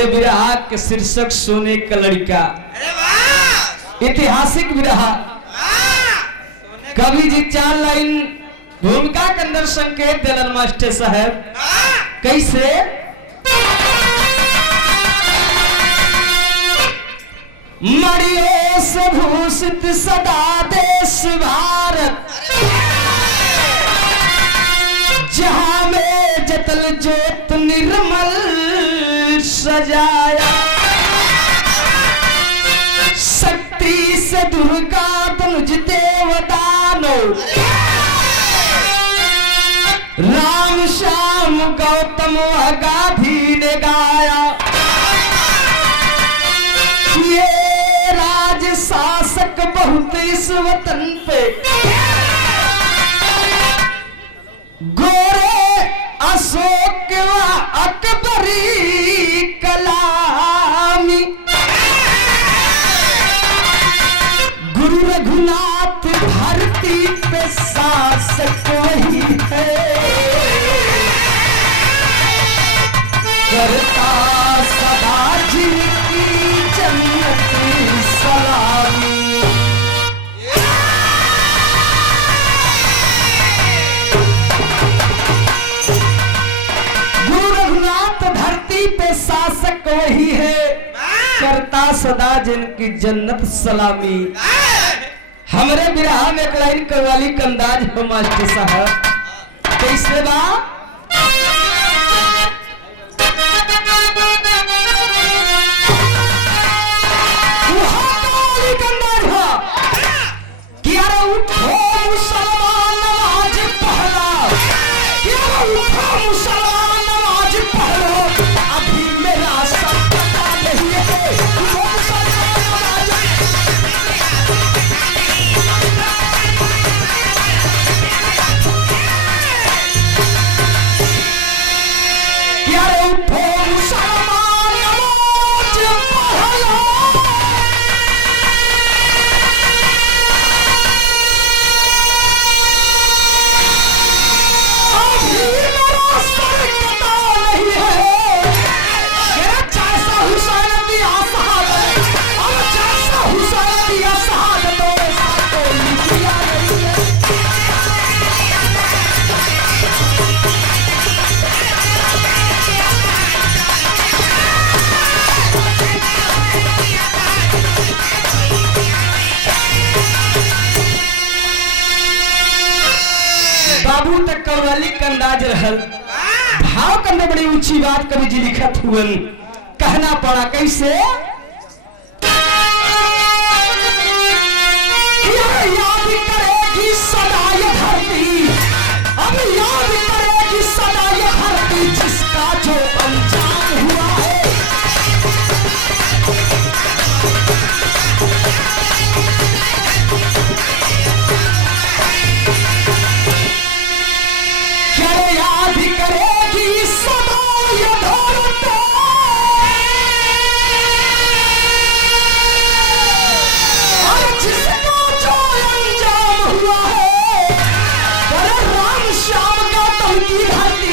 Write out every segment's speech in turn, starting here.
हमरे विरहा के शीर्षक सोने का लड़का। ऐतिहासिक विरहा। कवि जी 4 लाइन भूमिका के अंदर संकेत दिलन मास्टर साहब। कैसे? मणियों से भूषित सदा देश भारत, जहां में जतल ज्योत निर्मल सजाया, शक्ति से दुर्गा तनुज देवदानो, राम श्याम गौतम गाधी ने गाया। ये राज शासक बहुत इस वतन पे, गोरे अशोक व अकबरी कलामी, गुरु रघुनाथ धरती पे शासक वही है, करता सदा जिनकी जन्नत सलामी। गुरु रघुनाथ धरती पे शासक वही है, करता सदा जिनकी जन्नत सलामी। हमरे विरहा में एक लाइन कव्वाली का अंदाज हो मास्टर साहब। कैसे बा? बाबू तक कव्वाली का अंदाज रहल। भाव करने बड़ी ऊंची बात कवि जी लिखत हुए, कहना पड़ा कैसे? याद करेगी सदा ये धरती, अब याद करेगी सदा ये धरती, जिसका जो अंजाम हुआ है। याद करेगी सदा ये धरती, और जिसका जो अंजाम हुआ है। अरे राम श्याम गौतम की धरती,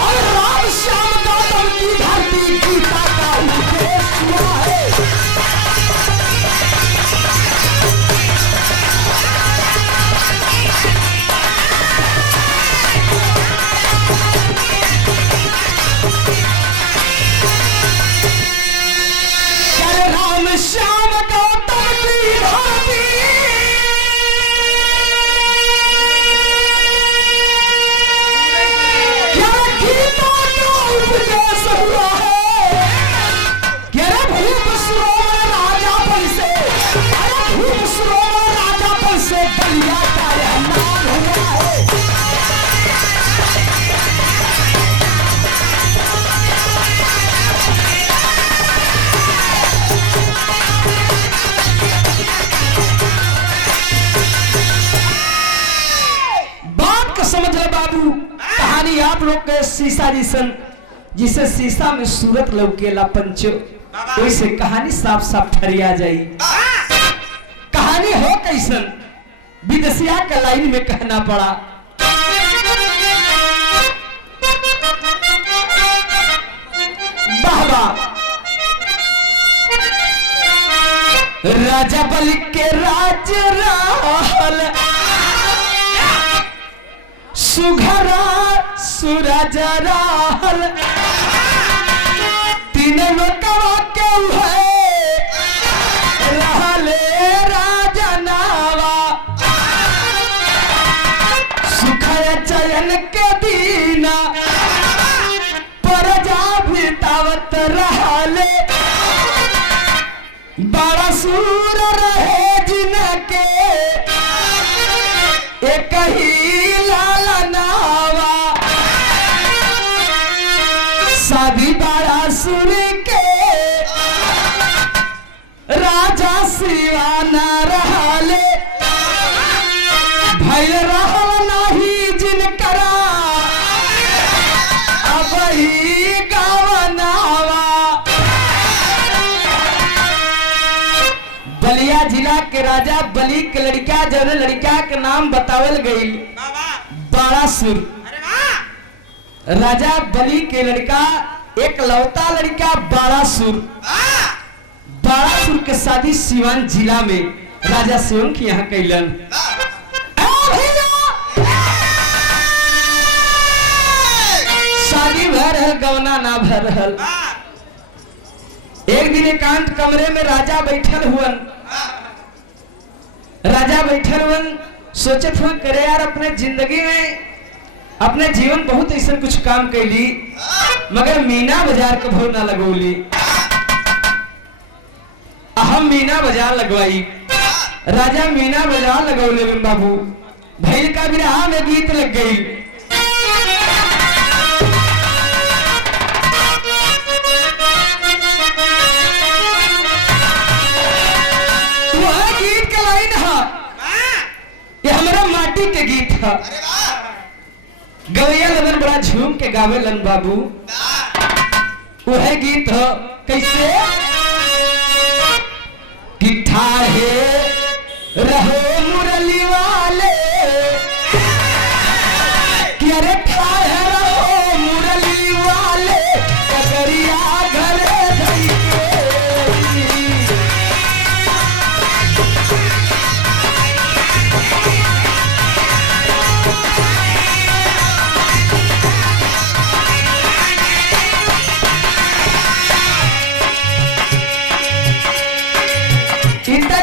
और राम श्याम गौतम की धरती, गीता का उपदेश हुआ है। श्याम गौतम की धरती, क्या गीता का उपदेश हुआ है। क्या भूप श्रोमण राजापन से, अरे भूप श्रोमण राजापन से बलिया का यह नाम हुआ है। समझ ले बाबू, कहानी आप लोग के शीशा जिसन, जिसे शीशा में सूरत लौकेला पंचो, वैसे कहानी साफ साफ ठरिया जाई। कहानी हो कैसन? विदेशिया के लाइन में कहना पड़ा। वाह वाह, राजा बलि के राज रहल सुघरा सूरज रहल तीन लोकवा के रहले राजनावा सुखय चयन के दीना परजा बितावत रहले बड़ा सूर रहे जिनके एक ही लालनावा सभी बड़ा सूर के राजा शिवाना रहले भैल रहल नहीं जिनकरा अब ही गावनावा। बलिया जिला के राजा बलि के लड़का जौन लड़का के नाम बतावल गई बाणासुर। राजा बलि के लड़का एक लौता लड़का बाणासुर। बाणासुर के शादी सिवान जिला में राजा शिवम के यहाँ कैलन। शादी भर गवना ना भर रहल। एक दिन एकांत कमरे में राजा बैठल हुअन। राजा बैठल हुअन सोचत हुआ करे यार अपने जिंदगी में अपने जीवन बहुत ऐसा कुछ काम कैली मगर मीना बाजार के भोर ना लगौली। हम मीना बाजार लगवाई। राजा मीना बाजार लगौले बाबू भैल का विरहा में गीत लग गई। माटी के गीत है गवैया लगन बड़ा झूम के गावे लन बाबू। वह गीत है कैसे कि ठाहे रहो मुरली वाले कि अरे ठाहे रहो मुरली वाले कगरिया घरे धई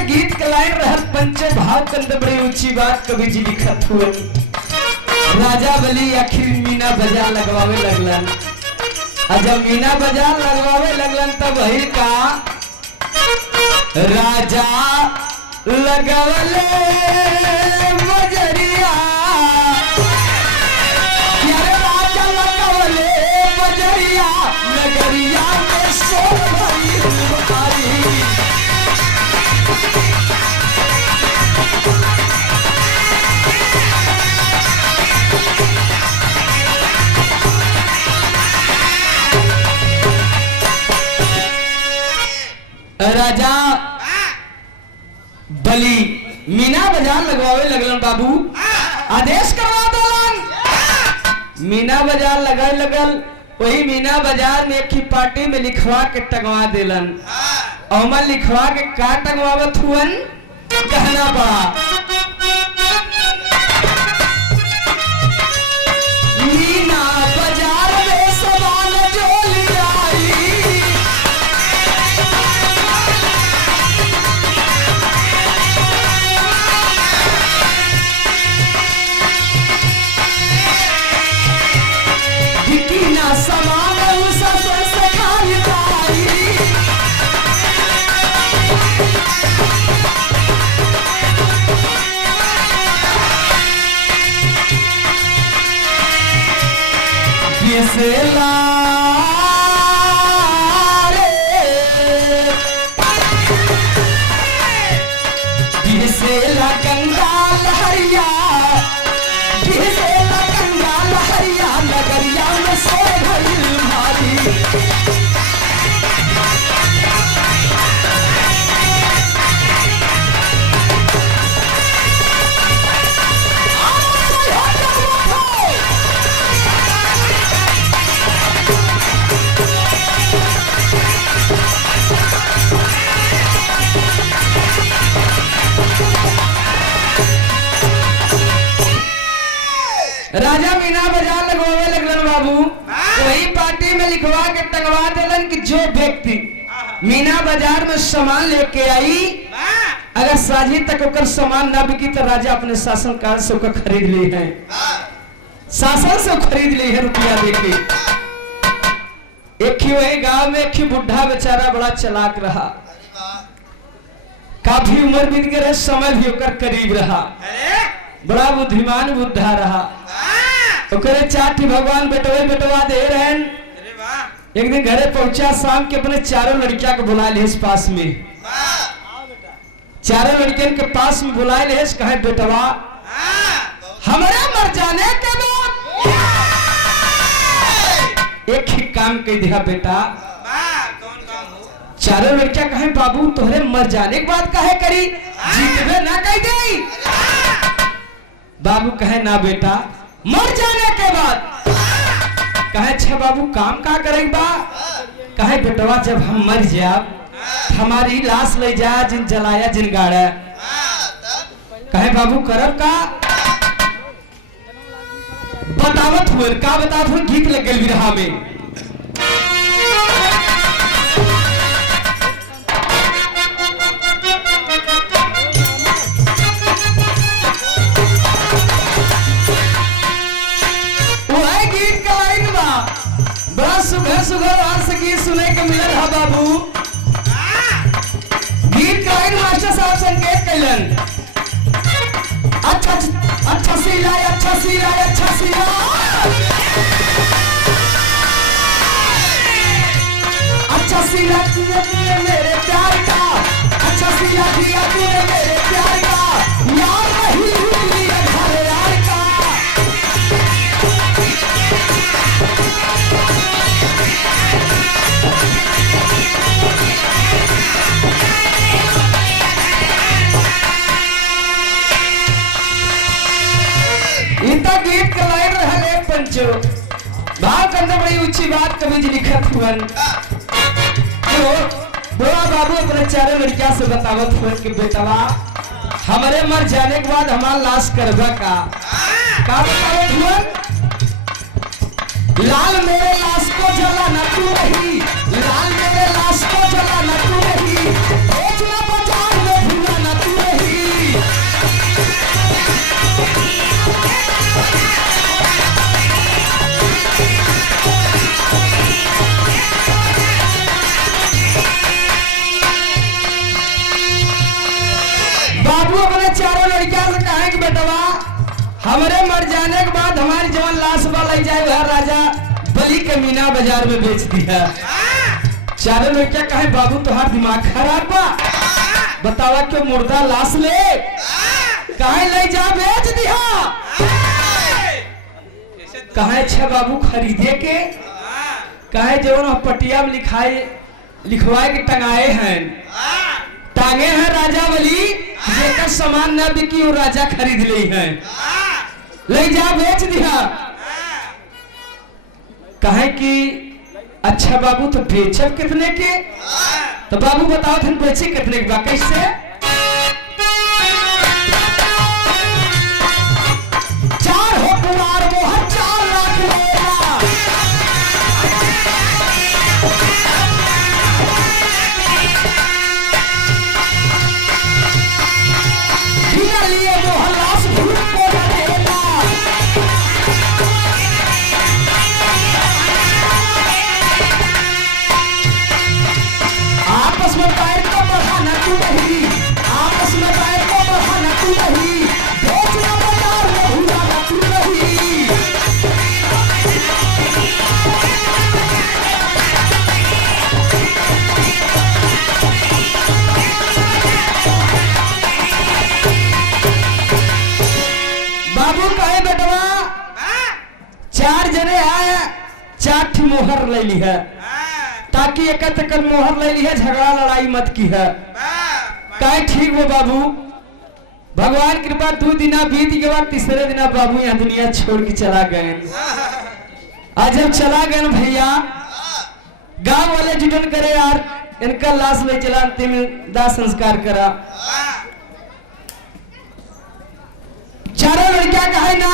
गीत के लाइन रहल पंचे भाव कंद बड़ी ऊंची बात कवि जी लिखत हुए। राजा बलि आखिर मीना बाजार लगवावे लगलन। जब मीना बाजार लगवावे लगलन तब हिल का राजा लगवले बजरिया यार राजा लगवले बजरिया नगरिया में सो भई भारी। राजा बलि मीना बाजार लगवावे लगलन बाबू आदेश करवा देलन। मीना बाजार लगाए लगल वही मीना बाजार में एक ही पार्टी में लिखवा के टंगवा देलन। और लिखवा के का टंगवावत हुअन कहना बड़ा मीना बाजार में सवाल जो से ला गंगा लहरिया नगरिया में सो भइल भारी। राजा मीना बाजार लगवावे लगलन बाबू। वही पार्टी में लिखवा के टंगवा देलन कि जो व्यक्ति मीना बाजार में सामान लेके आई, अगर साझी तक ओकर सामान ना बिकी तो राजा अपने शासन काल से ओकर खरीद ली है, शासन से खरीद ली है रुपया देके। एक ही वही गांव में एक ही बुढ़ा बेचारा बड़ा चालाक रहा, काफी उम्र बीत गए, समय भी ओकर करीब रहा, बड़ा बुद्धिमान बुढ़ा रहा। ओकरे चाटी भगवान बेटवा दे रहन। एक दिन घरे पहुंचा, शाम के अपने चारों लड़किया को बुला ले पास में, चारों लड़कियन के पास में बुला ले, कहे बेटवा हमारे मर जाने के बाद एक ही काम कह दिया बेटा। चारों लड़कियां कहे बाबू तोहरे मर जाने के बाद कहे करी, जीतवे ना कह गई। बाबू कहे ना बेटा मर जाने के बाद। कहे अच्छा बाबू काम का करें बा। कहे बेटवा जब हम मर जाब हमारी लाश ले जा, जिन जलाया जिन गाड़ा। कहे बाबू करब का, बतावत हुए का बतावत हुए, गीत लग गई विरहा में। बड़ा सुघर गीत सुने के मिलल है बाबू। गीत का मास्टर साहब संकेत कैलन, अच्छा अच्छा सीला अच्छा सीला अच्छा सीला, अच्छा सीला किया तूने मेरे प्यार का, अच्छा सीला किया तूने मेरे प्यार का, यार नहीं भूली घर यार का। इतना गीत का लाइन रहल एक पंचो भाव करने बड़ी ऊंची बात कवि जी लिखत हुअन। तो बुआ बाबू अपने चारों लड़किया से बतावत हुअन कि बेटवा हमारे मर जाने के बाद हमारा लाश करबा का बतावत हुअन। लाल मेरे लाश को जला न तू रही, लाल मेरे लाश को जला न तू रही, बेचना बाजार में भूला न तू रही। बाबू अपने चारों लड़कियों से कहे कि बेटवा हमारे मर जाने के बाद हमारी जवान लाश ले जाए वह राजा बलि के मीना बाजार में बेच दिया। चारों लड़कियां कहे बाबू तुम्हारा दिमाग खराब बा, बतावा क्यों मुर्दा लाश ले कहे ले जा बेच दिया। कहे अच्छा बाबू खरीदे के, कहे जवन पटिया में लिखवाए के टंगाए हैं, टांगे हैं राजा बलि, जेकर सामान न बिकी वो राजा खरीद ले हैं, ले जा बेच दिया। कहे कि अच्छा बाबू तो बेचब कितने के, तो बाबू बताओ थे बेचे कितने के, कैसे? 4 हो कुमार वो 4 लाख लेगा, लिए वो लाश भूल को लगेगा। आपस में पैर को बढ़ाना तू नहीं, आपस में पैर को बढ़ाना तू नहीं, बेचना बाजार में भूलाना तू नहीं। बाबू कहे बेटवा 4 जने आए, 4 मोहर ले ली है, ताकि एक मोहर ले ली है, झगड़ा लड़ाई मत की है। कहे ठीक वो बाबू, भगवान कृपा 2 दिन बीत के बाद तीसरे दिन बाबू यहाँ दुनिया छोड़ के चला गए। आज जब चला गए भैया गांव वाले जुटन करे यार, इनका लाश ले चला अंतिम दाह संस्कार करा। चारों लड़कियां कहे ना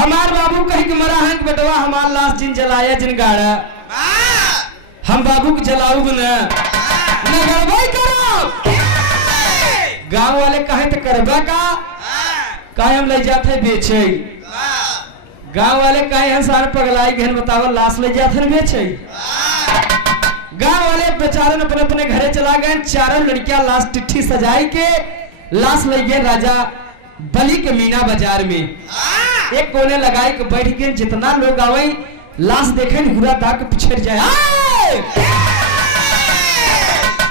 हमार बाबू कहीं के मरा है कि बेटवा हमार लाश जिन जलाया जिन गाड़ा हम बाबू के जलाऊ न गड़बई करो। गांव वाले कहे तो करबा का हम ले जाते बेचे। गांव वाले कहे हम सारे पगलाई गहन बतावा लाश ले जाते बेचे। गांव वाले बेचारे अपने अपने घरे चला गए। चारों लड़कियां लाश चिट्ठी सजाई के लाश ले गए राजा बलि के मीना बाजार में। एक कोने लगाई के बैठ के जितना लोग आवे लाश देखे हुरा दा के पिछड़ जाए।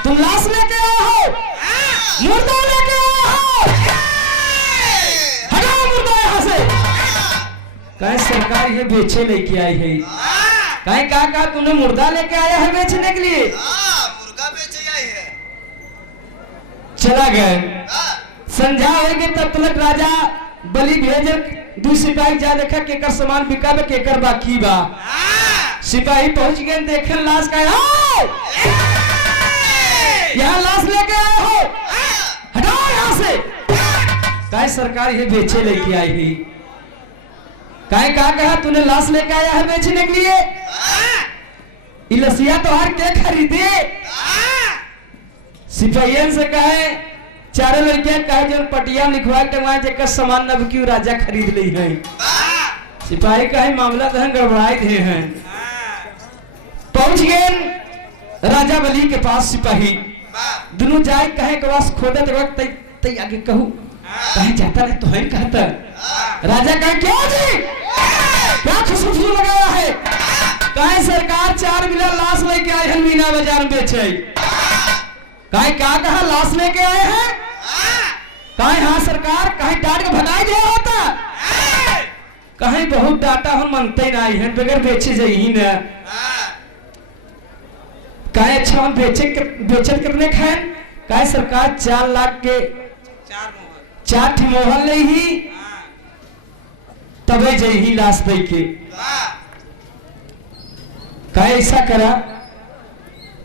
तुम लाश लेके आए हो, मुर्दा लेके आए हो, हटाओ मुर्दा यहाँ से। कहे सरकार ये बेचे लेके आई है। कहे कहा तुमने मुर्दा लेके आया है बेचने के लिए? मुर्गा बेचे आई है। चला गए संध्या होगी तब तक राजा बलि भेजे 2 सिपाही जा देखा केकर सामान बिका बे केकर बाकी बा। सिपाही पहुंच गए देखे लाश का यहाँ लाश लेके आए हो, हटाओ यहाँ से। कहे सरकार ये बेचे लेके आई है। कहे कहा तूने लाश लेके आया है बेचने के लिए? लसिया तो हर के खरीदे। सिपाहियन से कहे चारों लड़कियां कहे जो पटिया लिखवा के जेकर सामान नब क्यों राजा खरीद ली है। सिपाही कहे मामला तो गड़बड़ाई थे हैं। पहुंच गए राजा बलि के पास सिपाही दोनों जाए कहे के पास खोदत वक्त तई आगे कहू कहे जाता नहीं तो है कहता। राजा कहे क्या जी क्या खुशबू लगाया है? कहे सरकार 4 बिला लाश लेके आए हैं मीना बाजार में बेचे। कहे क्या कहा लाश लेके आए हैं? कहे हाँ सरकार। कहे डांट के भगाई गया होता? कहे बहुत डांटा हम मानते नहीं हैं बगैर बेचे जाइए न। कहे अच्छा हम बेचत कितने खाए? कहे सरकार 4 लाख के 4 मोहर ले ही तबे जही लाश दे के। कहे ऐसा करा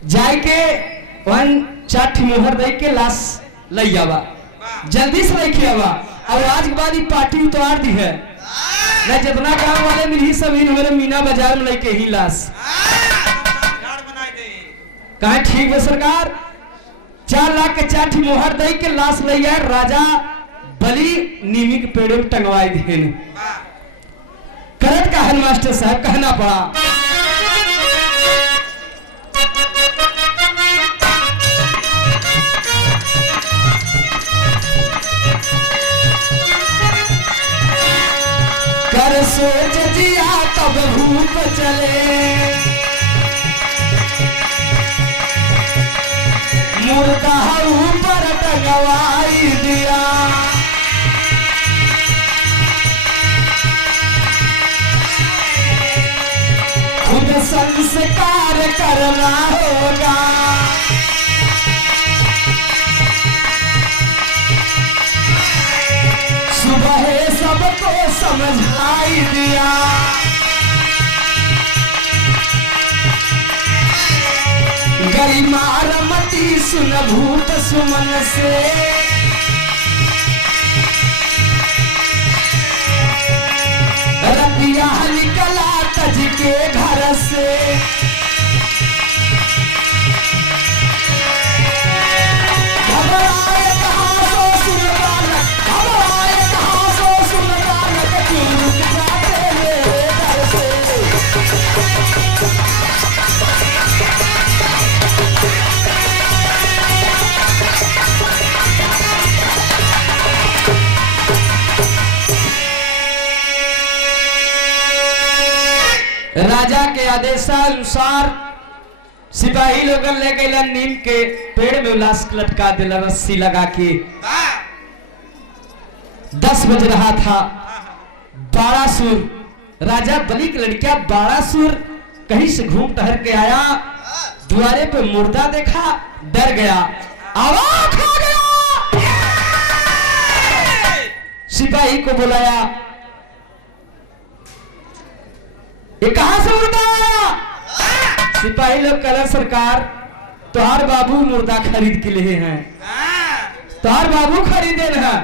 जाए के 4 मोहर दे के लाश ले आवा जल्दी से लेके आवा। और आज के बाद ये पार्टी उतार दी है न जितना गांव वाले मिली सभी हमारे मीना बाजार में लेके ही लाश। कहे ठीक है सरकार 4 लाख के 4 मोहर दे के लाश ले आए। राजा बलि नीमी के पेड़ में टंगवाई थे। करत का हन मास्टर साहब कहना पड़ा कर सोच दिया तब भूप चले मुर्दा ऊपर टंगवाई दिया। खुद संस्कार करना होगा सुबह सबको समझाई दिया। गरिमा रमती सुन भूप सुमन से रतिया निकला तज के घर से। घबराए कहाँ सो सुनता न घबराए कहाँ सो सुनता न क्यों रुक जाते मेरे घर से। राजा के आदेशानुसार सिपाही लोग ले गए नीम के पेड़ में लाश लटका दिला रस्सी लगा के। 10 बज रहा था। बारासुर राजा बलि की लड़कियां बारासुर कहीं से घूम टहर के आया। द्वारे पे मुर्दा देखा डर गया आवाज हो गया। सिपाही को बुलाया ये कहां से मुर्दा आया? सिपाही लोग कलर सरकार तोहार बाबू मुर्दा खरीद के लिए हैं। तोहार बाबू खरीदे न कहा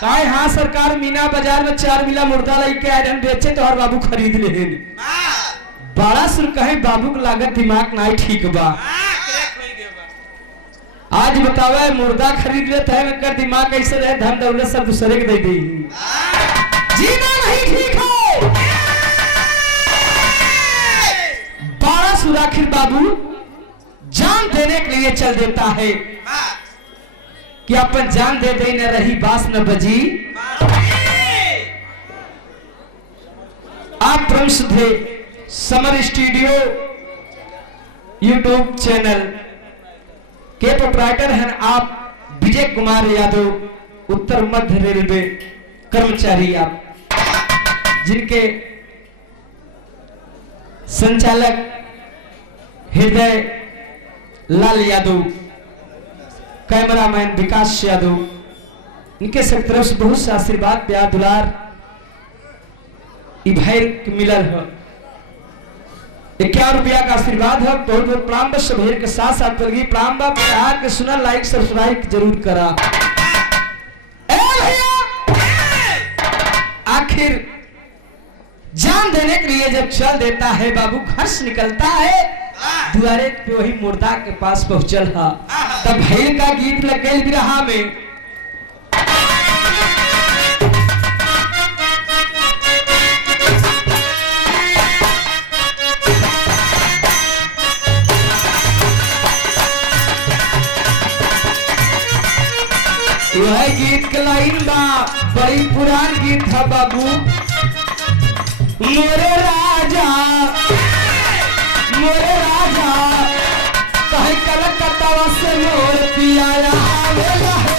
कहे हाँ सरकार मीना बाजार में 4 मिला मुर्दा लेके आयरन बेचे तो हर बाबू खरीद ले। बड़ा सुर कहे बाबू को लागत दिमाग ना ठीक बा। आज बतावे मुर्दा खरीद लेते हैं उनका दिमाग कैसे रहे, धन दौलत सब दूसरे के दे दी, जीना नहीं ठीक हो। बड़ा सुर आखिर बाबू जान देने के लिए चल देता है कि अपन जान दे दे न रही बास न बजी। आप परम सुधे समर स्टूडियो यूट्यूब चैनल के प्रोप्राइटर हैं आप विजय कुमार यादव, उत्तर मध्य रेलवे कर्मचारी आप, जिनके संचालक हृदय लाल यादव, कैमरामैन विकास यादव, इनके सब तरफ से बहुत सा आशीर्वाद प्यार दुलार भैर मिलल है। 51 रुपया का आशीर्वाद है। बहुत बहुत प्रणाम बस भैर के साथ साथ पलगी प्रणाम बा प्यार के सुना, लाइक सब्सक्राइब जरूर करा। ए भैया आखिर जान देने के लिए जब चल देता है बाबू, घर से निकलता है, दुआरे पे वही मुर्दा के पास पहुंचल हा, तब भैर का गीत लग गई बिरहा में। वह गीत के लाइन बा बड़ी पुरान गीत था बाबू। मोरे राजा कहे कलकत्ता से मोर पियाया आवेला हो,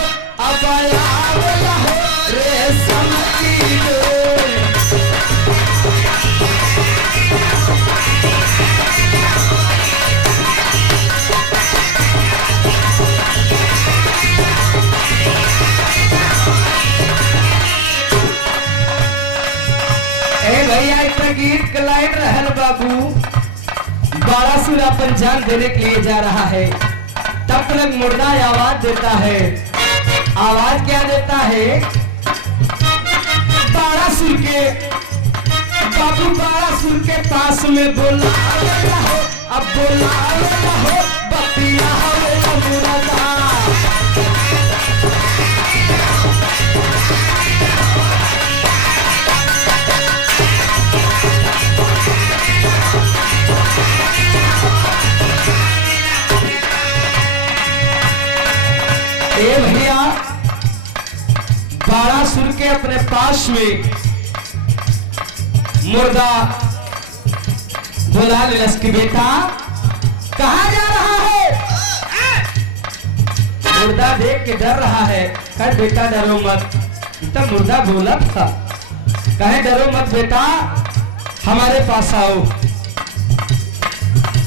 अब आवेला हो रेशम की डोर। भैया इतना गीत का लाइन रहल बाबू, बड़ा सुर अपन जान देने के लिए जा रहा है, तब तक मुर्दा आवाज देता है। आवाज क्या देता है? बड़ा सुर के बाबू, बड़ा सुर के पास में बोला हो, अब बोला हो बतिया मुर्दा। भैया बाड़ा सुर के अपने पास में मुर्दा बुला ले कि बेटा कहां जा रहा है? मुर्दा देख के डर रहा है, कहे बेटा डरो मत। इतना मुर्दा बोला था, कहे डरो मत बेटा हमारे पास आओ।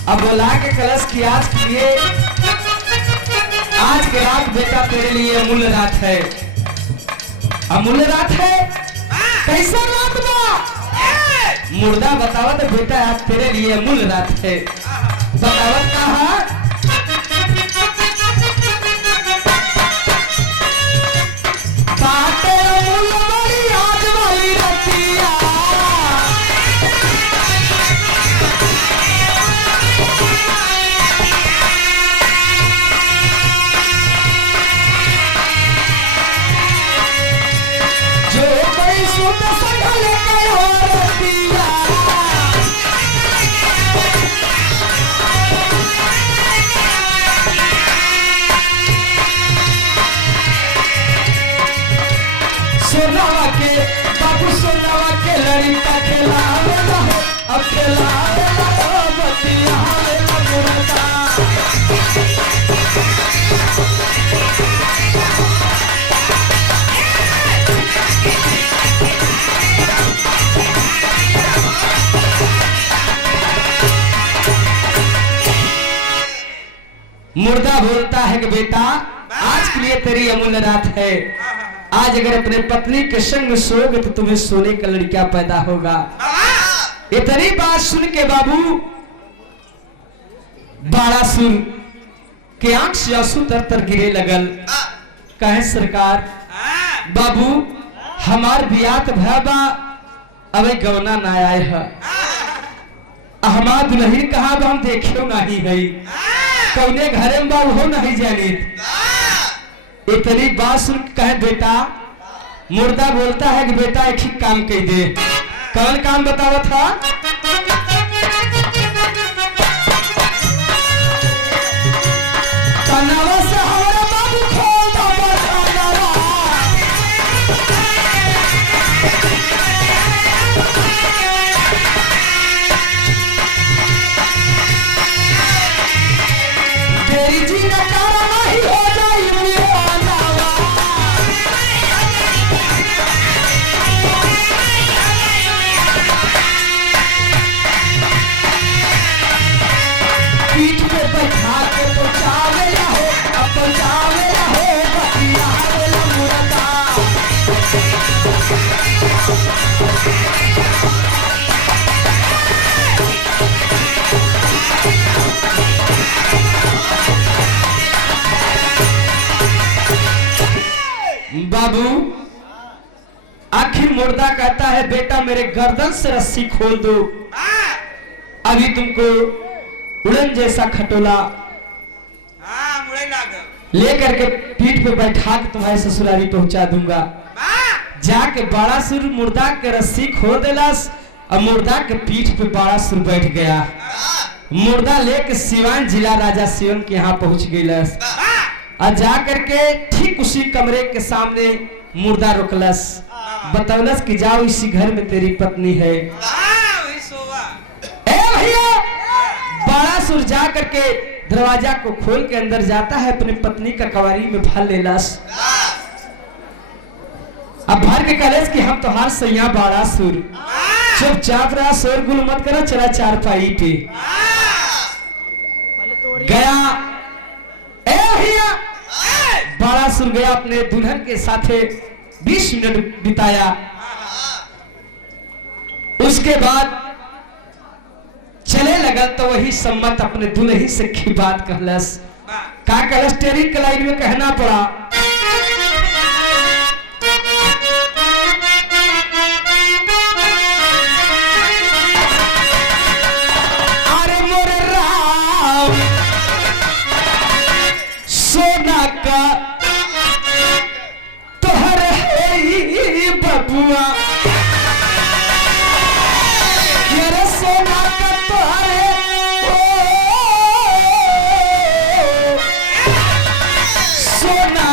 अब बुला के कलश की आज के लिए, आज के रात बेटा तेरे लिए अमूल्य रात है। अमूल्य रात है? कैसा रात बा? मुर्दा बतावत बेटा आज तेरे लिए अमूल्य रात है। बतावत कहा बातें अमूल्य वाली आज वाली रतिया। सोनावा के बाबू, सोनावा के लड़का खेलावेला हो, अब खेलावेला हो बतिया मुर्दा। मुर्दा बोलता है कि बेटा आज के लिए तेरी अमूल्य रात है। आज अगर अपने पत्नी के संग सोओगे तो तुम्हें सोने का लड़का पैदा होगा। इतनी बात सुन के बाबू बाड़ासुर के आंख से आंसू तर तर गिरे लगल। कहे सरकार बाबू हमार बियात भैबा अबे गवना ना आए है हमार दुल्हन कहा हम देखियो नहीं है कौने घरे में बाबू हो नहीं जानी इतनी बात सुन कहे बेटा मुर्दा बोलता है कि बेटा एक ही काम कह दे कौन काम बतावा था तनावा से हमारा बाबू खोल दो बतावा तेरी जी का कारण नहीं हो जाए पीठ पे बैठा के तो चावेला हो अपन चावेला हो बतिया वेला मुर्दा बाबू आखिर मुर्दा कहता है बेटा मेरे गर्दन से रस्सी खोल दो अभी तुमको उड़न जैसा खटोला लेकर के पीठ पे बैठा के तुम्हारे ससुराली पहुंचा दूंगा जाके बाड़ासुर मुर्दा के रस्सी खोल देलस और मुर्दा के पीठ पे बाड़ासुर बैठ गया मुर्दा लेके सिवान जिला राजा सिवन के यहाँ पहुंच गईलस और जा करके ठीक उसी कमरे के सामने मुर्दा रुकलस बतौलस कि जाओ इसी घर में तेरी पत्नी है ए भैया बाड़ासुर जा करके दरवाजा को खोल के अंदर जाता है अपनी पत्नी का कवारी में भर लेलस अब भर के कलेस कि हम तो हार सैया बाड़ासुर चुपचाप रहा शोर गुल मत करो चला चारपाई पे गया ए भैया बाड़ासुर गया अपने दुल्हन के साथे 20 मिनट बिताया उसके बाद चले लगल तो वही सम्मत अपने दुल्ही से की बात कहलस का कहलस टेरी के लाइन में कहना पड़ा अरे मोरे राम सोना का तोहर है बबुआ मेरे सोना का तोहरे सोना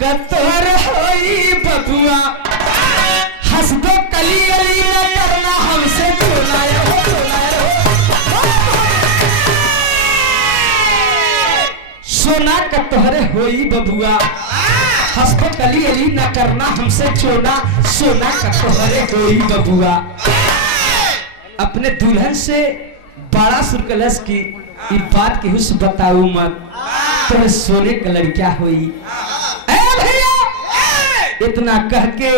का तोहर है बबुआ हंस दो कली अली न करना हमसे चुनाया हो सोना का तोहरे होई बबुआ हंसते कली अली न करना हमसे चोना सोना का तोहरे होई बबुआ अपने दुल्हन से बाड़ासुर कलश की ये बात की हुस बताऊ मत तुम्हें सोने का लड़किया हुई ए भैया इतना कह के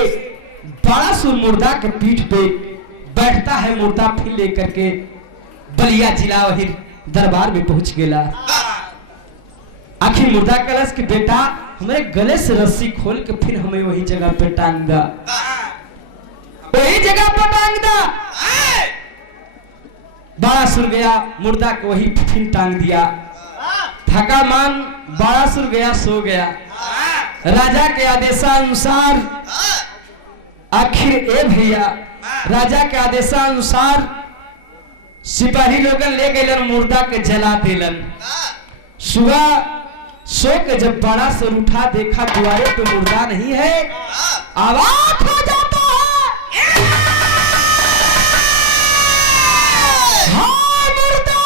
बाड़ासुर मुर्दा के पीठ पे बैठता है मुर्दा फिर लेकर के बलिया जिला वही दरबार में पहुंच गया आखिर मुर्दा कलश के बेटा हमारे गले से रस्सी खोल के फिर हमें वही जगह पे टांग दा वही जगह पर टांग दा बाड़ासुर गया मुर्दा को वही फिर टांग दिया थका मान बाड़ासुर गया सो गया राजा के आदेशानुसार आखिर ए भैया राजा के आदेशानुसार सिपाही लोगन ले गए मुर्दा के जला देलन सुबह सो के जब बाड़ासुर उठा देखा द्वारे पे मुर्दा नहीं है आवाज हो जाता है हाँ मुर्दा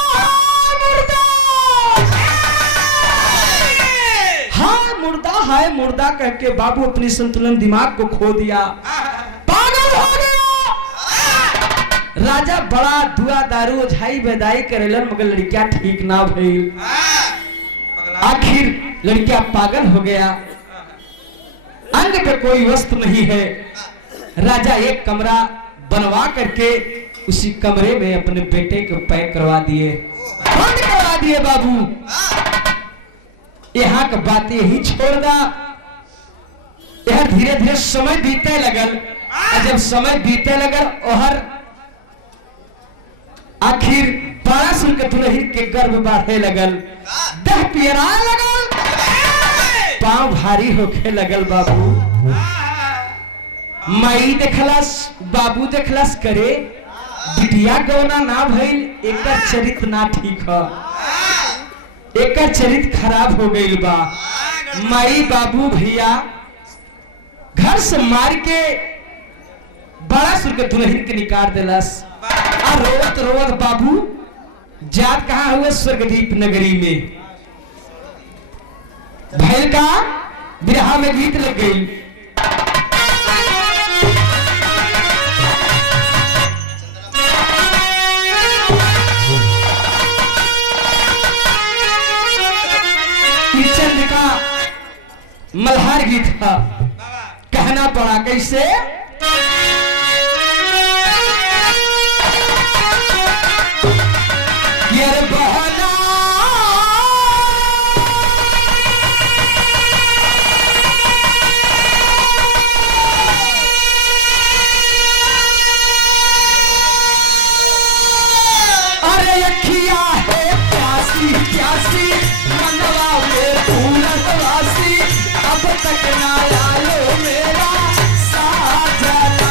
हाँ मुर्दा हाय मुर्दा कह के बाबू अपनी संतुलन दिमाग को खो दिया पागल हो गया राजा बड़ा दुआ दारू ओझाई बेदाई करेलन मगर लड़कियां ठीक ना भइल आखिर लड़कियां पागल हो गया अंग पे कोई वस्त्र नहीं है राजा एक कमरा बनवा करके उसी कमरे में अपने बेटे को पैक करवा दिए बंद करवा दिए बाबू यहाँ का बात यही छोड़ दा यह धीरे धीरे समय बीते लगल। जब समय बीते लगल ओहर आखिर बारासुर के दुल्हन के गर्भ बढ़े लगल, देह पियरा लगल, पांव भारी होखे लगल। बाबू माई देखलस, बाबू देखलस, करे बिटिया गौना ना भइल, एकर चरित्र ना ठीक है, एकर चरित्र खराब हो गई बा। माई बाबू भैया घर से मार के बारासुर के दुल्हन के निकाल देलस। और रोवत रोवत बाबू जात कहाँ हुए? स्वर्गदीप नगरी में। भैल का बिरहा में गीत लग गई। चंद का मल्हार गीत था, कहना पड़ा कैसे? यार बहना अरे अखिया है प्यासी प्यासी, मनवा में पूरन वासी, अब तक ना आयो मेरा साजना।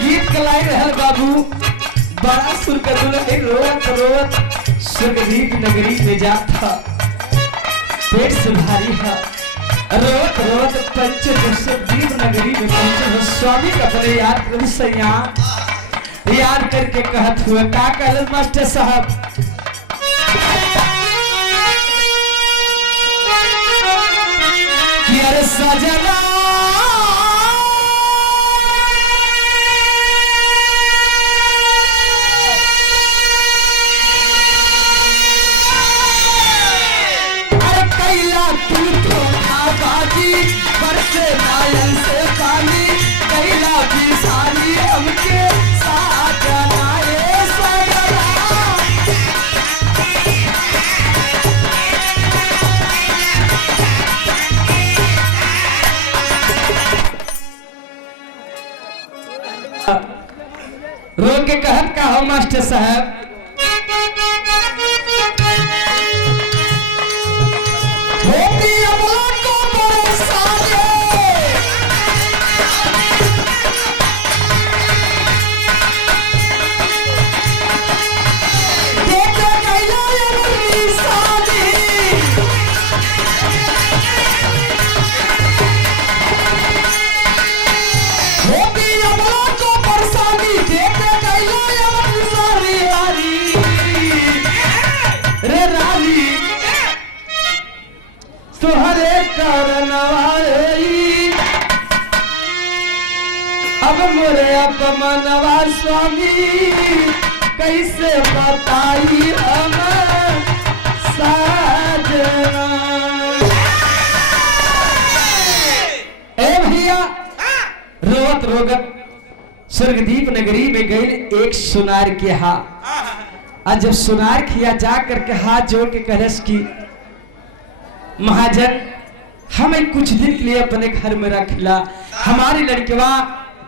गीत कलाई रहल बाबू, बारासुर का दुल्हन रोवत रोवत स्वर्गदीप नगरी में जाता, पेट से भारी है, रोवत रोवत पंचदीप नगरी में पहुंचे। स्वामी का अपने याद कर सैया याद करके कहत हुए का कहल मास्टर साहब? कि अरे सजना बरसे नायन से पानी, कैला भी सारी हमके साथ बनाए सजना। रो के कहत का हो मास्टर साहब? अब मोरे अपमनवा स्वामी कैसे बताई हम साजना। ए भैया रोवत रोगत स्वर्गदीप नगरी में गई एक सुनार के और जब सुनार किया जा करके हाथ जोड़ के कहस की महाजन हमें कुछ दिन के लिए अपने घर में रखला, हमारी लड़कियां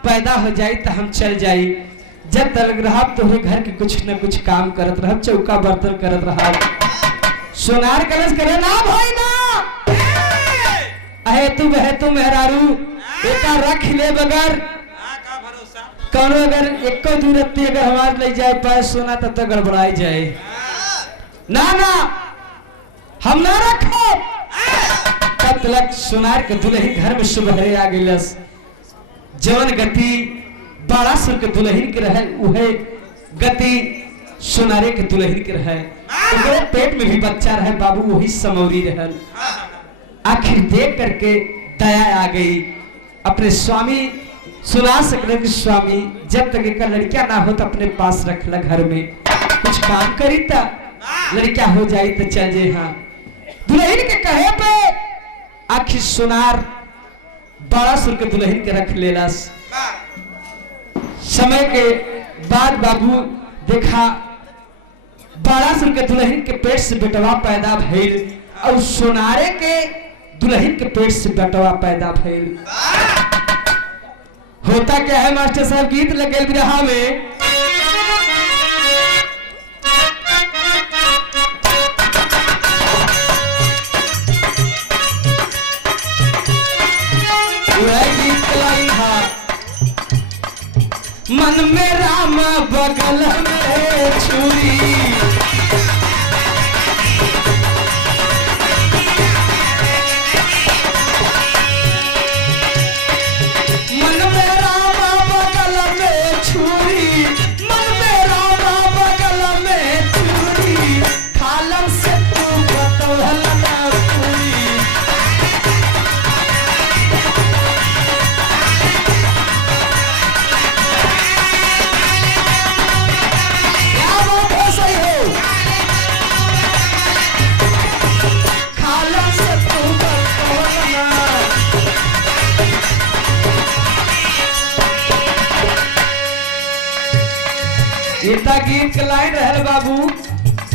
पैदा हो जाए तो हम चल जाई, जब तक रहा तोहरे घर के कुछ न कुछ काम करत रह, चौका बर्तन करत रहा। सोनार कलश करे ना भाई ना, अहे तू मेहरारू एका रख ले बगर कौनो अगर एको दूर रत्ती अगर हमारे ले जाए पाए सोना तब तक गड़बड़ाई जाए ना ना हम ना रखो। तब तक सोनार के दुल्हन घर में सुबहरे आ गइलस। जवन गति बारासुर के दुल्हन के रहे उहे गति सोनारे के दुल्हन के रहे। ओकरे पेट में भी बच्चा रहे, बाबू वही समौरी रहल। आखिर देख करके दया आ गई अपने स्वामी सुना सकले कि स्वामी जब तक एक लड़कियां ना हो तो अपने पास रख ला, घर में कुछ काम करी ता लड़कियां हो जाए तो चल जे। हाँ दुल्हन के कहे पे आखिर सुनार बारासुर के दुल्हन के रख लेलस। समय के बाद बाबू देखा 12 साल के दुल्हन के पेट से बेटवा पैदा भइल और सोनारे के दुल्हन के पेट से बेटवा पैदा भइल। होता क्या है मास्टर साहब, गीत लगे बिरहा में मन में राम बगल में छुरी, मन में राम बगल में छुरी, मन में राम बगल में छुरी, खालम से तू बतौल ना पूरी। गीता गीत के लाइन रहल बाबू,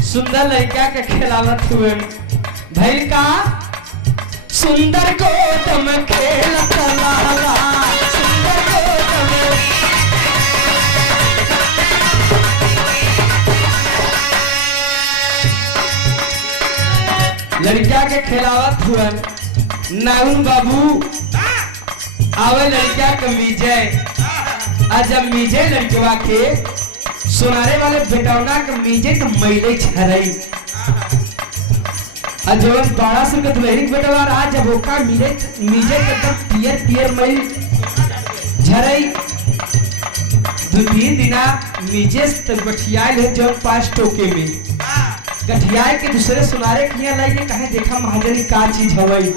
सुंदर लड़का के खिलावत हुए भैल का सुंदर गोदम खेलत लाला, सुंदर गोदम लड़का के खिलावत हुए नाउन बाबू आवे लड़का के मीजे, जब मीजे लड़कवा के सोनारे वाले बेटौना के मीजे तो मैले झरई, जब 12 साल के दुल्हन बेटवा रहा जब ओका मीजे के पियर पियर मैल झरई। 2-3 दिना मीजे तक गठियाल है जब 5 टोके में गठियाल के दूसरे सोनारे किया लाइए कहे देखा महाजन का चीज हवई,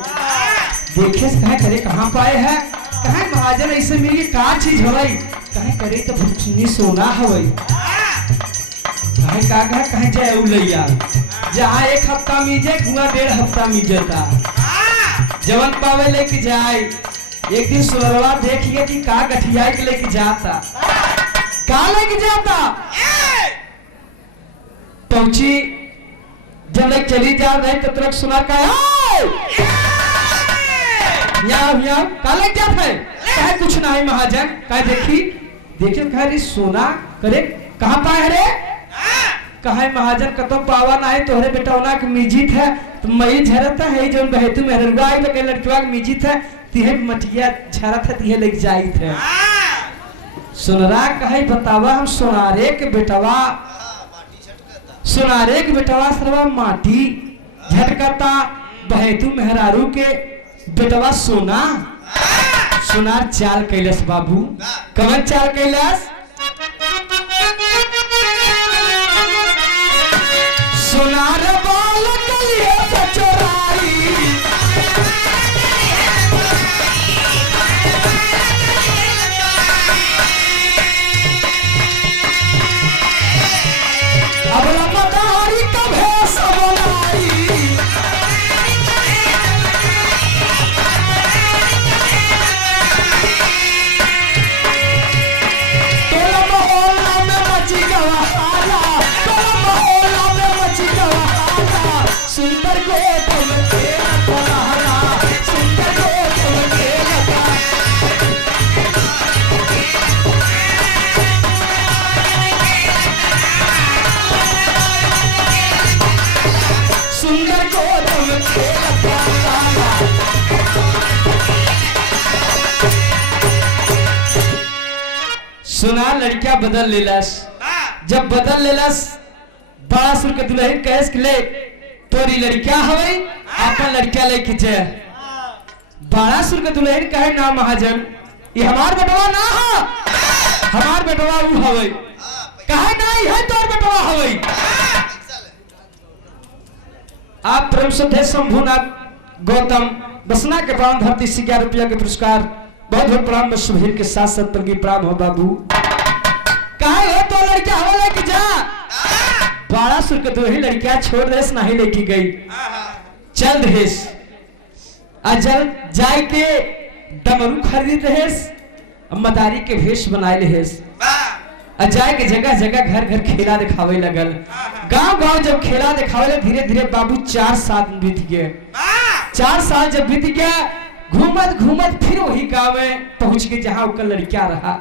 देखे से कहे करे कहाँ पाए है, कहे महाजन ऐसे मिली का चीज हवई, कहे करे तो भुटनी सोना हवई, कहे का कहे जाए उलैया जहाँ 1 हफ्ता मीजे हुआ 1.5 हफ्ता मीजता जवन पावे लेके जाए। एक दिन सुरवा देखिए कि का गठिया के लेके जाता, का लेके जाता पहुंची, जब लेके चली जा रही तो तुरंत सुना का यहाँ का लेके जाता है, कहे कुछ नहीं महाजन, कहे देखी देखिए कहे सोना करे कहाँ पाए रे, कहे महाजन कतो पावा ना है तोहरे बेटौना के मीजित है तो मई झरता है जो बहेतु मेहरगा आई तो के लड़कवा के मीजित है तिहे मटिया झरत है तिहे लेके जाइत है। सुनरा कहे बतावा हम सोनारे के बेटवा, सोनारे के बेटवा सरवा माटी झटकता, बहेतु मेहरारू के बेटवा सोना। सोनार चाल कैलस बाबू, कवन चाल कैलस, सोनार बाल कलिए चोराई, अब रमदारी कभे सबलाई, तोला मोहल्ला में मची गवा आला, तोला मोहल्ला में मची गवा आला, सुंदर गोदम खेलत लाला, सुंदर गोदम खेलत, सुंदर गोदम खेलत लाला। सुना लड़किया बदल लेलस, जब बदल लेलस 12 साल के दुल्हन कैस के ले तोरी लड़किया हवई अपन लड़किया लेके जे 12 साल के दुल्हन कहे ना महाजन ये हमार बेटवा ना है, हमार बेटवा उ हवई, कहे नहीं है तोर बेटवा हवई। आप प्रेम से शंभुनाथ गौतम बसना के प्राण धरती से 11 रुपया के पुरस्कार, बहुत बहुत प्रणाम शुभहीर के साथ साथ प्रगी प्राम हो बाबू। कहा हो तो लड़किया हो लेके जा, 12 साल के 2 ही लड़कियां छोड़ देस नहीं लेके गई, चल देस अजल जाए के डमरू खरीद देस मदारी के भेष बनाए ले जाए के जगह जगह घर घर खेला दिखावे लगल। गांव गांव जब खेला दिखावे लगे धीरे धीरे बाबू 4 साल बीत गए। 4 साल जब बीत गया घूमत घूमत फिर वही गांव में पहुंच के जहां उनका लड़किया रहा।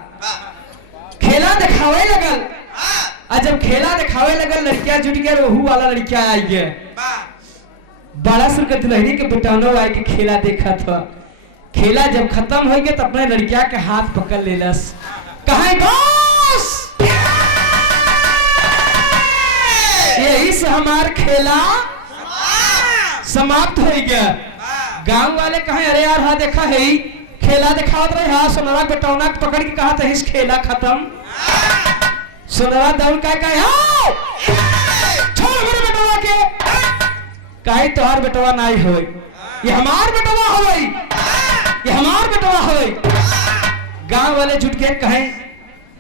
खेला दिखावे लगल और जब खेला दिखावे लगल लड़किया जुट गया रोहू वाला लड़किया आई गया। बड़ा सुर के दुल्हनी के बेटौनो आए के खेला देखा था। खेला जब खत्म हो गया तो अपने लड़किया के हाथ पकड़ लेलस। कहे बस यही से हमार खेला समाप्त हो गया। गांव वाले कहे अरे यार हाँ देखा है खेला दिखावत रहे। हाँ सोनरा बेटौना पकड़ के कहा था इस खेला खत्म। सोनरा दौड़ का कहे हाँ छोड़ मेरे बेटवा के कहे तोहार बेटवा नहीं हो ये हमार बेटवा हो ये हमार बेटवा हो। गांव वाले जुट के कहे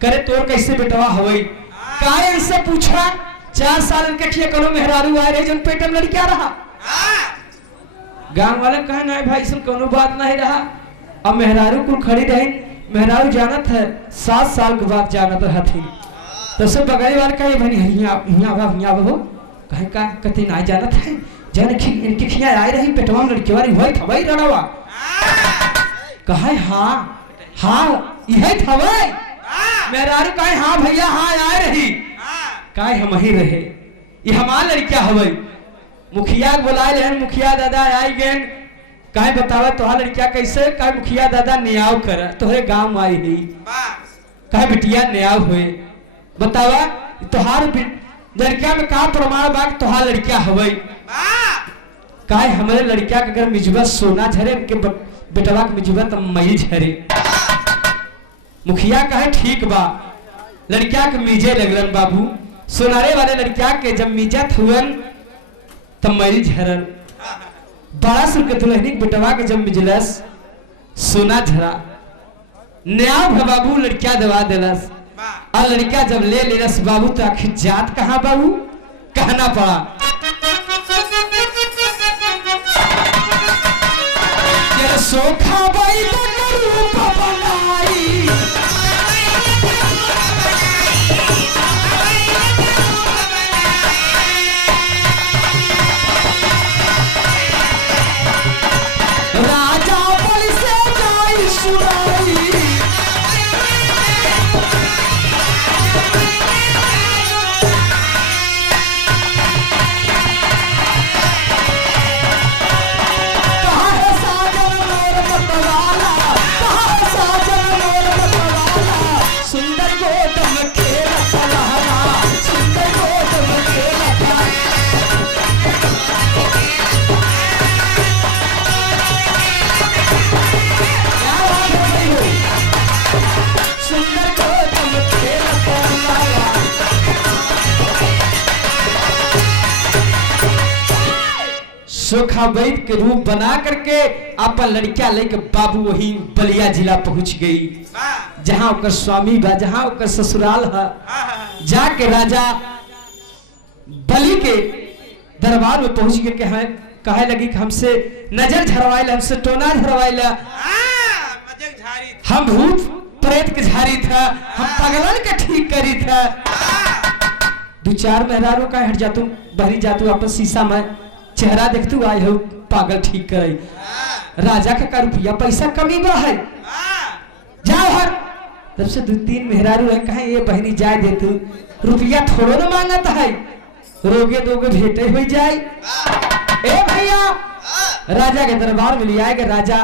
करे तोर कैसे बेटवा हो काहे इनसे पूछा। 4 साल इनके खिए करो मेहरारू आए रहे जन पेट में लड़किया रहा। गांव वाले कहे नहीं भाई सब कोनो बात नहीं रहा। अब मेहरारू को खड़ी रही मेहरारू जानत है 7 साल के बाद जानत हथी तो सब बगल वाले कहे भाई हिया बाबू कहे का कते नहीं जानत है जन इनके खिया आए रही पेटवा में लड़की वाली होई थवई रड़वा कहे हाँ हाँ यही थवई। मेहरारू कहे हाँ भैया हाँ आए रही कहे हम ही रहे ये हमार लड़किया हवई। मुखिया बुलाए रहे मुखिया दादा आई गए कहे बतावा तोहार लड़किया कैसे कहे मुखिया दादा न्याव कर तोहरे गांव आई ही कहे बिटिया न्याव हुए बतावा तोहार लड़किया में का प्रमाण बा तोहार लड़किया हवई। कहे हमारे लड़किया के अगर मिजबा सोना झरे उनके बेटवा के मिजबा तो मई झरे। मुखिया कहे ठीक बा लड़किया के मीजे लगलन बाबू। सोनारे वाले लड़किया के जब मीजत हुअन तब मई झरल। बड़ा सुर के दुल्हनी बेटवा के जब मिजलस सोना झरा न्याव है बाबू लड़किया दवा दिलस। और लड़किया जब ले लेलस बाबू तो आखिर जात कहाँ बाबू कहना पड़ा। सोखा बाई रूप बनाई राजा बल से जाई सुनाई सोखा बैद के रूप बना करके अपन लड़किया लेके बाबू वही बलिया जिला पहुंच गई जहां ओकर स्वामी बा जहां ओकर ससुराल है। जाके राजा बलि के दरबार में पहुंच के कहे लगी कि हमसे नजर झरवाइल हमसे टोना झरवाइल हम भूत प्रेत के झारी था हम पागलन के ठीक करी था। 2-4 मेहरारू का हट जातू बहरी जातू अपन शीशा में चेहरा देखतू आए हो पागल ठीक करे। राजा का रुपया पैसा कमी बा है जाओ हर तब से 2-3 मेहरारू है कहे ये बहनी जाए दे तू रुपया थोड़ो न मांगत है रोगे दोगे भेटे हो जाए। ए भैया राजा के दरबार में ले आएगा। राजा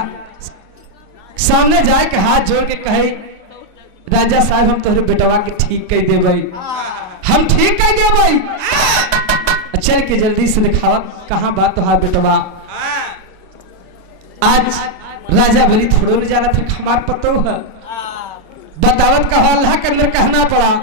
सामने जाए के हाथ जोड़ के कहे राजा साहब हम तोहरे बेटवा के ठीक कह देबै हम ठीक कह देबै। चल के जल्दी से दिखावा कहाँ बात तोहार बेटवा। आज राजा बलि थोड़ो न जाना था हमार पतो है बतावत का अल्लाह के अंदर कहना पड़ा।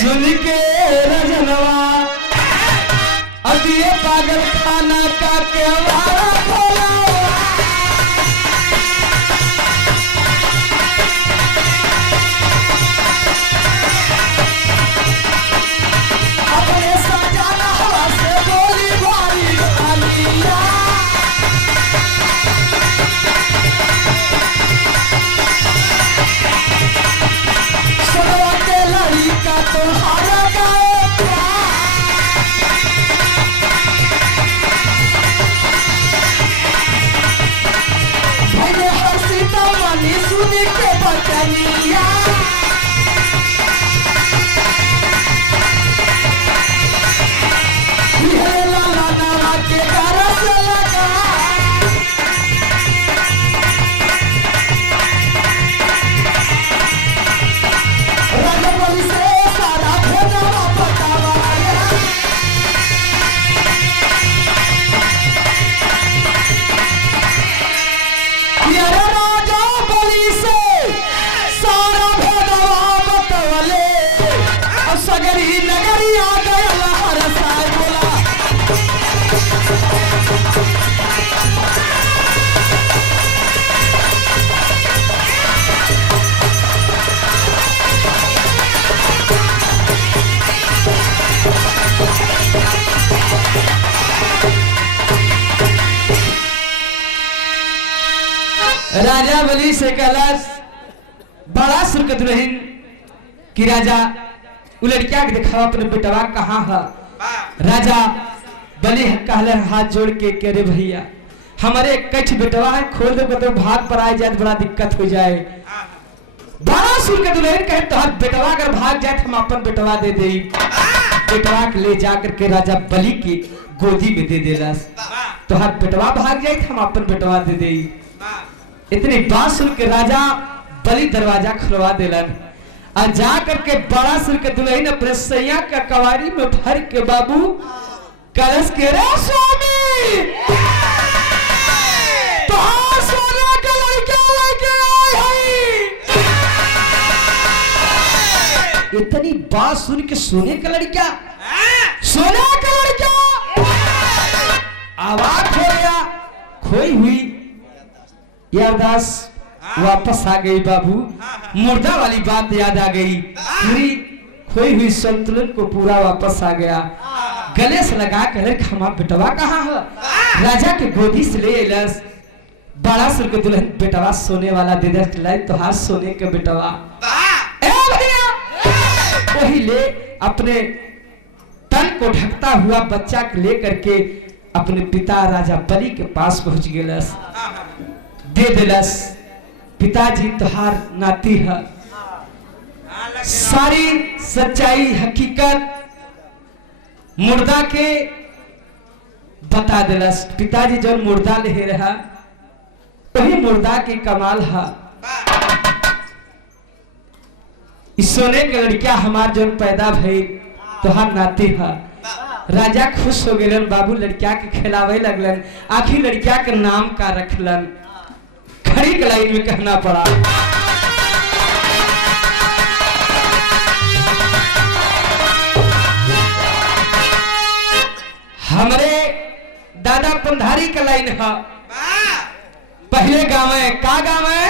सुन के रजनवा अब ये पागल खाना का केवाड़ा खोला रनिया ये लाला नाला के करस लगा राजा बलि से सारा भेदवा बतावा यारे राजा बलि से सारा भेदवा बतवले और सगरी नगरी आ गया हर साल बोला राजा बलि से कहलस बड़ा सुर्ख दुल्हन कि राजा उ लड़किया के दिखावा अपने बेटवा कहाँ है। राजा बलि कहले हाथ जोड़ के रे भैया हमारे कछ बेटवा है खोल दो तो भाग पर आ जाए बड़ा दिक्कत हो जाए। बड़ा सुर्ख दुल्हन कहे तो बेटवा अगर भाग जाए हम अपन बेटवा दे दे। बेटवा के ले जाकर के राजा बलि की गोदी में दे देलस तो हाथ बेटवा भाग जाए हम अपन बेटवा दे दे। इतनी बात सुन के राजा बलि दरवाजा खुलवा देलन और जा करके बड़ा सुन के दुल्हन अपने सैया का कवारी में भर के बाबू कलश के रे स्वामी तो सोना का लड़का लेके आए हैं। इतनी बात सुन के सोने का लड़का सोना का लड़का आवाज हो गया खोई हुई यारदास वापस आ गई बाबू। मुर्दा वाली बात याद आ गई पूरी खोई हुई संतुलन को पूरा वापस आ गया। गले से लगा कर खमा बेटवा कहाँ है। राजा के गोदी से ले अइलस बड़ा सुर के दुल्हन बेटवा सोने वाला दे दे तो हाथ सोने के बेटवा ए भैया वही ले अपने तन को ढकता हुआ बच्चा के लेकर के अपने पिता राजा बलि के पास पहुंच गेलस दे दिलस। पिताजी तुहार नाती है सारी सच्चाई हकीकत मुर्दा के बता दिलस। पिताजी जो मुर्दा ले रहा वही मुर्दा की कमाल है। इस सोने के लड़किया हमार जो पैदा भई तुहार नाती है। राजा खुश हो गए बाबू लड़किया के खिलावे लगलन। आखिर लड़किया के नाम का रखलन खड़ी के लाइन में कहना पड़ा हमारे दादा पंधारी का लाइन है। पहले गाँव है का गाँव है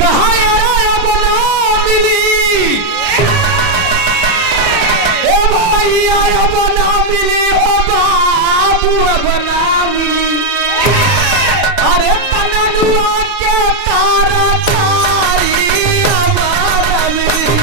कहा यारा बना मिली ए भैया बना मिली हो बाबू बना मिली अरे तननुआ के तारा तारी हमारा मिली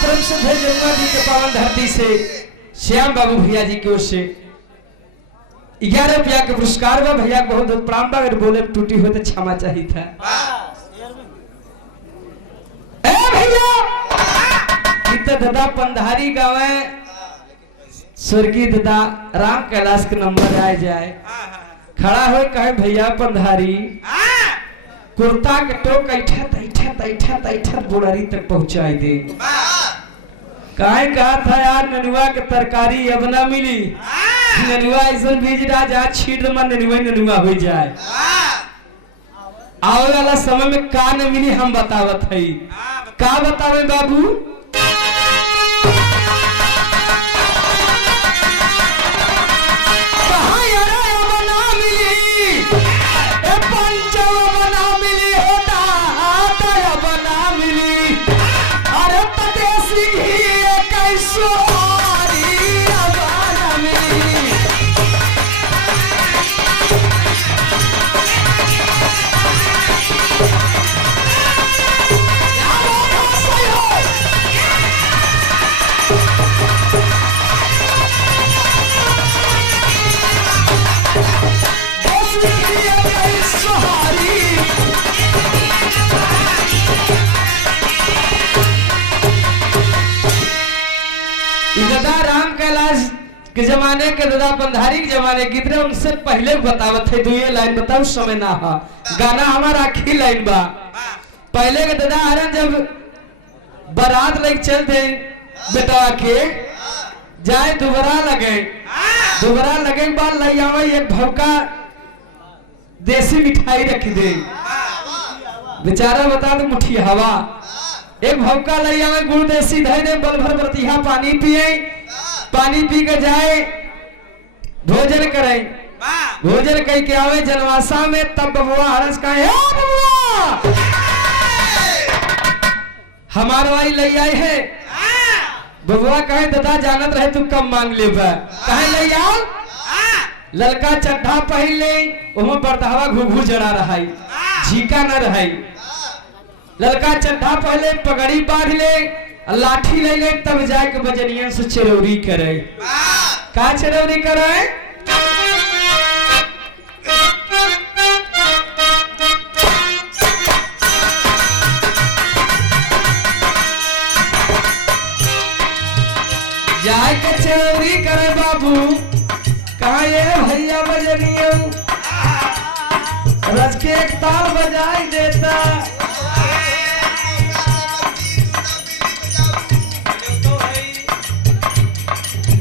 तरफ से भेज गंगा जी के पावन धरती से श्याम बाबू भैया जी की ओर से 11 रुपया के पुरस्कार बा। भैया बहुत बहुत प्रणाम बा। अगर बोले टूटी हो तो क्षमा चाहिए था। ए भैया कितना दादा पंधारी गावे स्वर्गीय दादा राम कैलाश के नंबर आ जाए खड़ा हो कहे भैया पंधारी कुर्ता के टोक ऐठा बुढ़ारी तक पहुंचाई दे। काहे कहा था यार ननुआ के तरकारी अब ना मिली ननुआ ऐसा भेज रहा जा छीट मन ननुआ हो जाए। आवे वाला समय में का न मिली हम बतावत है का बतावे बाबू अरे कि जमाने के दादा पंधारी के जमाने गीत रहे उनसे पहले बतावत है। दो ये लाइन बताओ समय ना हा गाना हमारा आखिरी लाइन बा। पहले के दादा हरन जब बारात लेके चलते बेटा के जाए दोबारा लगे बाद लाई आवे एक भौका देसी मिठाई रख दे बेचारा बता दो मुट्ठी हवा एक भौका लाई आवे गुड़ देसी धई दे बल भर बरतिहा पानी पिए पानी पी के जाए भोजन करे भोजन कह के आवे जनवासा में तब बबुआ हरस का हमारे भाई ले आए है बबुआ कहे दादा जानत रहे तू कम मांग ले कहे ले आओ ललका चड्ढा पहले वहां बरतहवा घुघू जड़ा रहा झीका न रहा ललका चड्ढा पहले पगड़ी बांध ले लाठी ले ले तब जाके बजनियन से चरौरी करे का चरौरी करे जाए के चरौरी करे बाबू कहा ये भैया बजनिया रज के एक ताल बजाई देता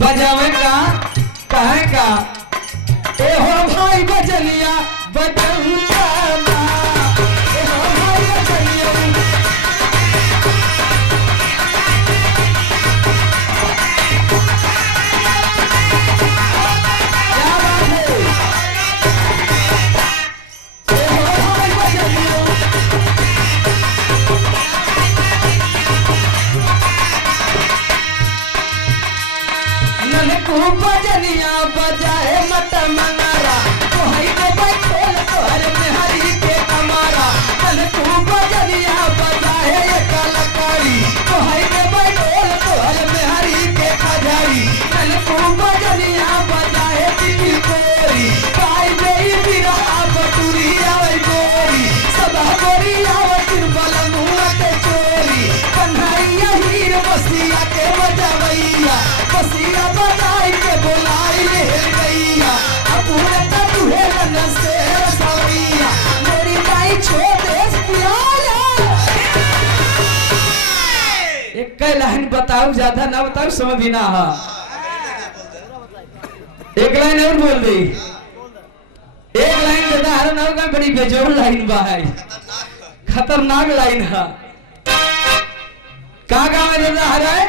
बजावे का कहे का ए हो भाई बजलिया बजाऊ जाना ए हो भाई बजलिया क्या बात है ए हो भाई बजलिया को बजनिया बजाए मट मंगारा तो हई को बैठोल तोहर बिहारी के कमारा मन को बजनिया बजाए ये कलाकारी तो हई को बैठोल तोहर बिहारी के खजारी मन को बजनिया बजाए दिल कोरी काई बेई बिरा बटुरी आवे गोरी सदा गोरी आवे तिरबल मुआ के चोरी कन्हैया हीर बसिया के बजावैया बसिया बजाई के बोलाई ले गैया अपने तू है न से सवैया मेरी माई छोटे पियाला एक कई लाइन बताओ ज्यादा ना बताओ समझ ही ना हा एक लाइन और बोल दे एक लाइन दादा हर नाव का बड़ी बेजोड़ लाइन बा है खतरनाक लाइन है का गाँव में दादा हर है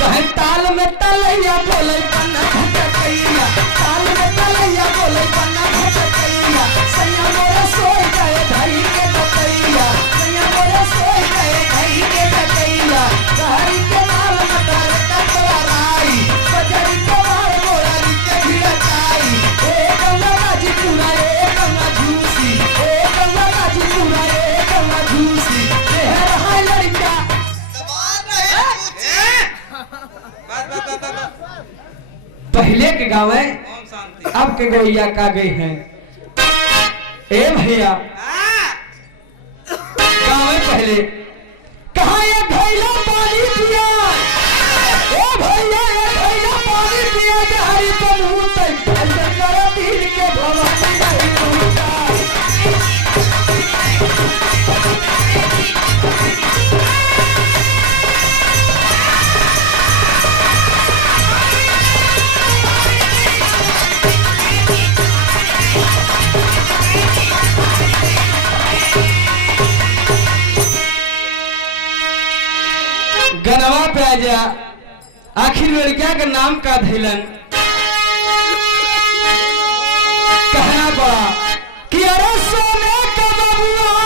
कहे ताल में तलैया बोले पन्ना भटकैया ताल में तलैया बोले पन्ना भटकैया सैया मोरे सोई गए धरी के बतैया सैया मोरे सोई गए धरी के बतैया धरी के माल मटर कटवा राई बजरी के माल मोरा के भिड़काई ए गंगा बाजी पूरा ए गंगा झूसी ए गंगा बाजी पूरा ए गंगा झूसी शहर है लड़का पहले के गाँव है अब के गैया का गई है ए भैया गाँव है पहले कहा ये भैया पानी पिया ए भैया ये भैया पानी पिया हरी को मुंह तक दिल के भवानी नहीं रुका गनवा पे आ जा आखिर लड़किया का नाम का धैलन कहना पड़ा कि अरे सोने का बबुआ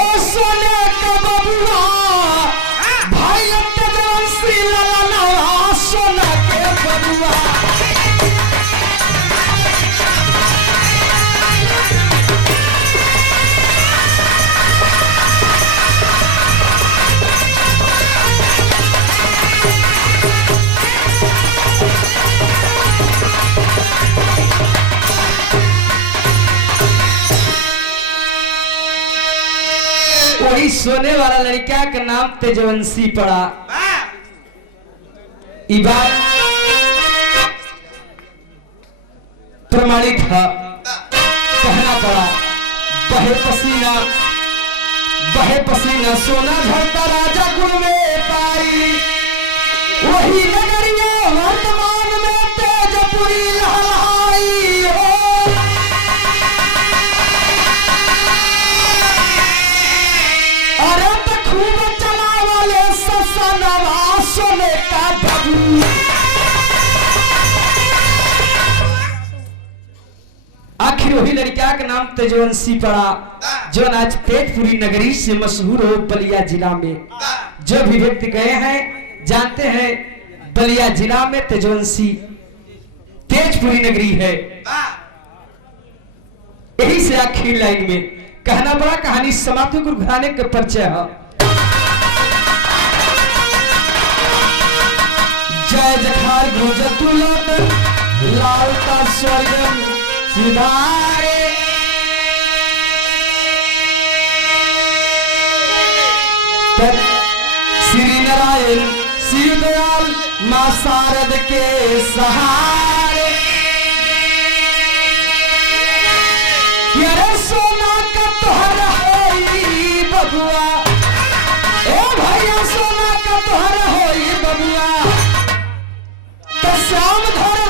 ओ सोने का बबुआ भाई श्री लाला सोना के बबुआ वही सोने वाला लड़का का नाम तेजवंशी पड़ा। ई बात प्रमाणित है। कहना पड़ा बहे पसीना सोना झरता राजा गुण में पाई, वही नगरिया वर्तमान में तेजपुरी लहलाई हो। अरे तो खूब चला वाले ससनवा सोने का बाबू। आखिर वही लड़का का नाम तेजवंशी पड़ा, जो आज तेजपुरी नगरी से मशहूर हो बलिया जिला में। जो भी व्यक्ति गए हैं जानते हैं बलिया जिला में तेजवंशी तेजपुरी नगरी है। यही से आखिरी लाइन में कहना बड़ा कहानी समाप्ति गुरु घराने के परिचय है। जय जखार गुजतुलत लाल का स्वर्गम सिधारे, श्री नारायण शिव दयाल मां शारद के सहारे। अरे सोना का तोहर होई बबुआ, ए भैया सोना का तोहर होई बबुआ, तो श्याम धर